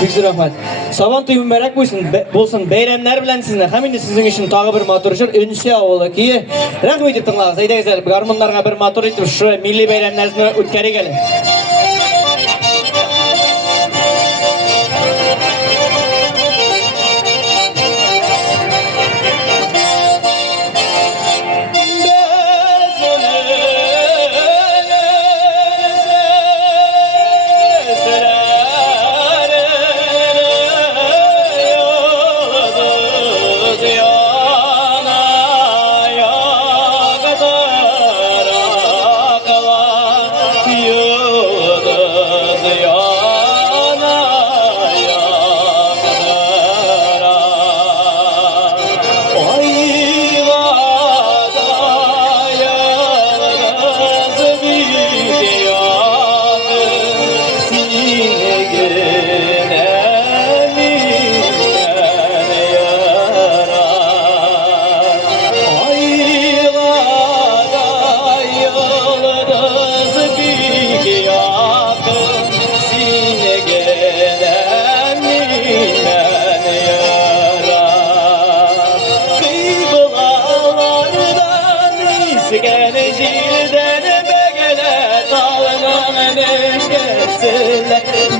Büyük rahmat. Saban tuyum merak bolsun. Beyramlar bilen sizinle. Hem sizin için tağı bir motor jür. Ünsiya oğlu ki. Rahmet ettin ağız. Ayda güzel. Garmonlarga bir motor ettim. Şu milli beyramlarını ötkeri gelin.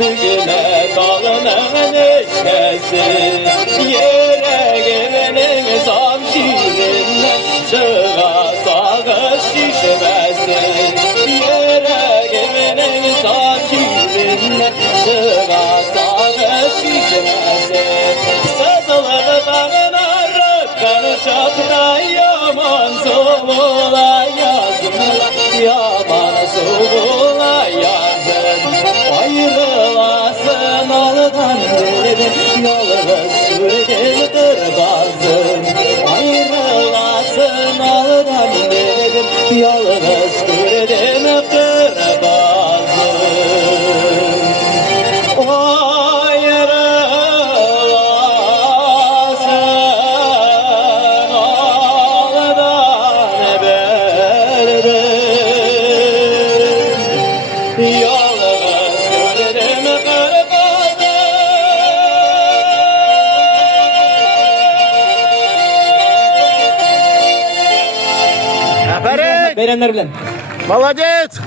Bugüne dalının eşkesi Yüreğimin zamşirinden Çığa sağı şişmesin Yüreğimin zamşirinden Çığa sağı şişmesin Sazılır dağına rıkkını çatına Yaman soğula yazınla Yaman soğula yazın Ayrılasın aldan dedim Yalnız sürdüm kırbazım Ayrılasın aldan dedim Yalnız sürdüm kırbazım Ayrılasın aldan verdim Beyramlar bilen. Молодец!